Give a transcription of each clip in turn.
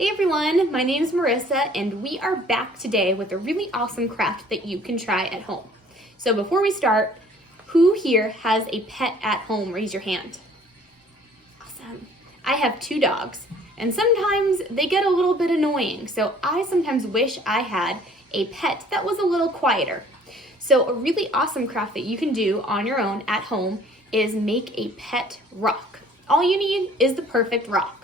Hey everyone, my name is Marissa and we are back today with a really awesome craft that you can try at home. So before we start, who here has a pet at home? Raise your hand. Awesome. I have 2 dogs and sometimes they get a little bit annoying, so I sometimes wish I had a pet that was a little quieter. So a really awesome craft that you can do on your own at home is make a pet rock. All you need is the perfect rock.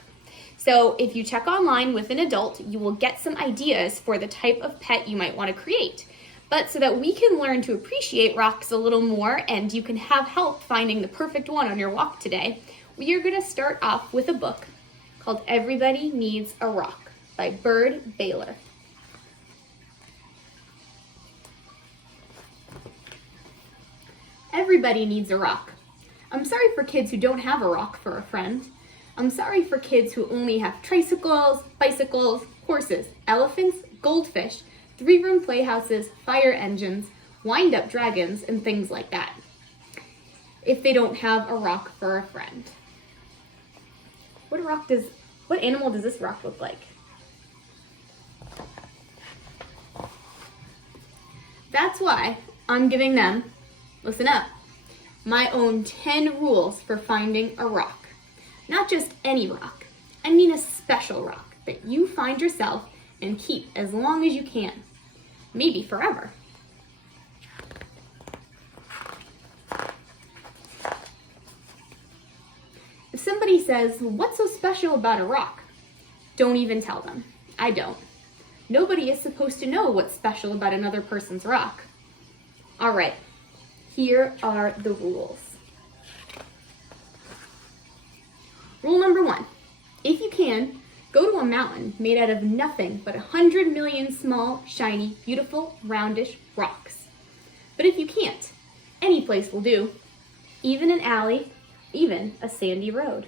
So if you check online with an adult, you will get some ideas for the type of pet you might want to create. But so that we can learn to appreciate rocks a little more and you can have help finding the perfect one on your walk today, we are going to start off with a book called Everybody Needs a Rock by Bird Baylor. Everybody needs a rock. I'm sorry for kids who don't have a rock for a friend. I'm sorry for kids who only have tricycles, bicycles, horses, elephants, goldfish, 3-room playhouses, fire engines, wind-up dragons, and things like that. If they don't have a rock for a friend. What animal does this rock look like? That's why I'm giving them, listen up, my own 10 rules for finding a rock. Not just any rock, I mean a special rock that you find yourself and keep as long as you can, maybe forever. If somebody says, "What's so special about a rock?" Don't even tell them. I don't. Nobody is supposed to know what's special about another person's rock. All right, here are the rules. Rule number 1, if you can, go to a mountain made out of nothing but 100 million small, shiny, beautiful, roundish rocks. But if you can't, any place will do, even an alley, even a sandy road.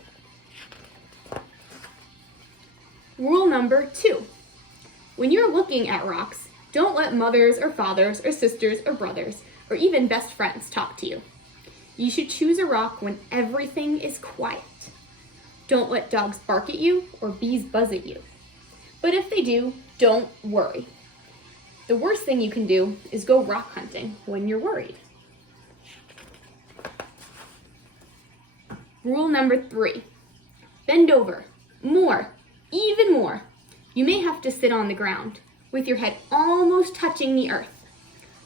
Rule number 2, when you're looking at rocks, don't let mothers or fathers or sisters or brothers or even best friends talk to you. You should choose a rock when everything is quiet. Don't let dogs bark at you or bees buzz at you. But if they do, don't worry. The worst thing you can do is go rock hunting when you're worried. Rule number 3, bend over, more, even more. You may have to sit on the ground with your head almost touching the earth.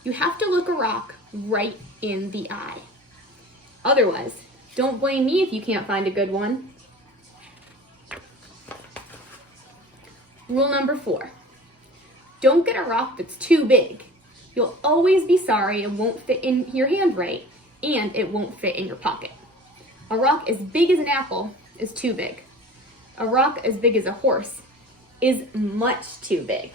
You have to look a rock right in the eye. Otherwise, don't blame me if you can't find a good one. Rule number 4, don't get a rock that's too big. You'll always be sorry it won't fit in your hand right, and it won't fit in your pocket. A rock as big as an apple is too big. A rock as big as a horse is much too big.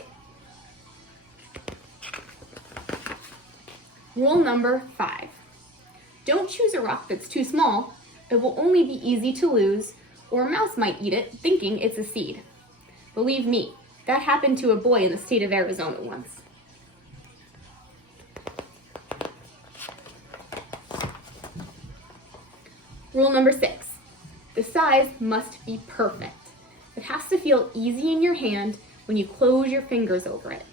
Rule number 5, don't choose a rock that's too small. It will only be easy to lose, or a mouse might eat it thinking it's a seed. Believe me, that happened to a boy in the state of Arizona once. Rule number 6, the size must be perfect. It has to feel easy in your hand when you close your fingers over it.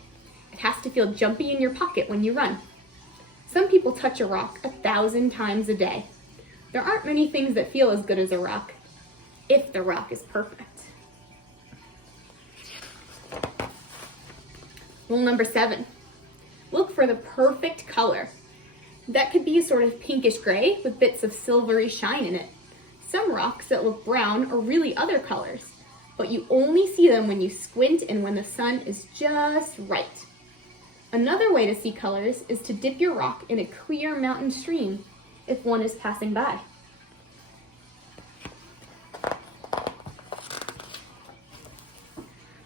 It has to feel jumpy in your pocket when you run. Some people touch a rock 1,000 times a day. There aren't many things that feel as good as a rock, if the rock is perfect. Rule number 7, look for the perfect color. That could be a sort of pinkish gray with bits of silvery shine in it. Some rocks that look brown are really other colors, but you only see them when you squint and when the sun is just right. Another way to see colors is to dip your rock in a clear mountain stream if one is passing by.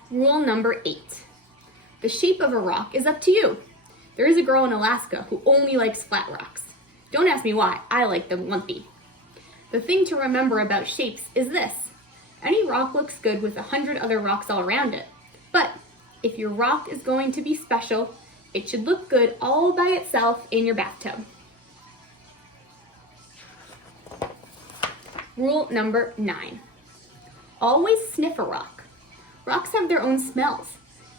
Rule number 8, the shape of a rock is up to you. There is a girl in Alaska who only likes flat rocks. Don't ask me why, I like them lumpy. The thing to remember about shapes is this: any rock looks good with 100 other rocks all around it. But if your rock is going to be special, it should look good all by itself in your bathtub. Rule number 9. Always sniff a rock. rocks have their own smells.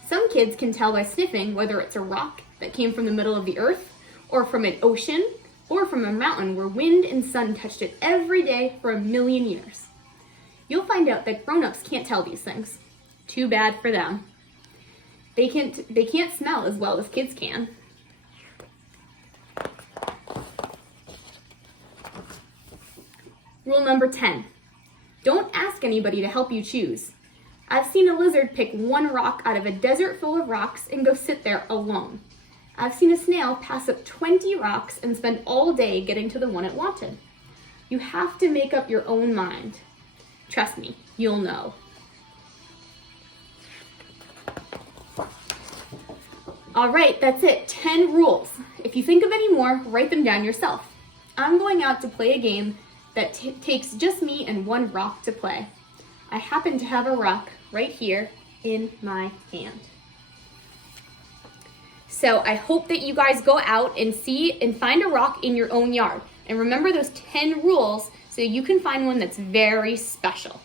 Some kids can tell by sniffing whether it's a rock that came from the middle of the earth, or from an ocean, or from a mountain where wind and sun touched it every day for 1,000,000 years. You'll find out that grown-ups can't tell these things. Too bad for them. They can't smell as well as kids can. Rule number 10. Don't ask anybody to help you choose. I've seen a lizard pick one rock out of a desert full of rocks and go sit there alone. I've seen a snail pass up 20 rocks and spend all day getting to the one it wanted. You have to make up your own mind. Trust me, you'll know. All right, that's it. 10 rules. If you think of any more, write them down yourself. I'm going out to play a game that takes just me and one rock to play. I happen to have a rock right here in my hand. So I hope that you guys go out and see and find a rock in your own yard. And remember those 10 rules so you can find one that's very special.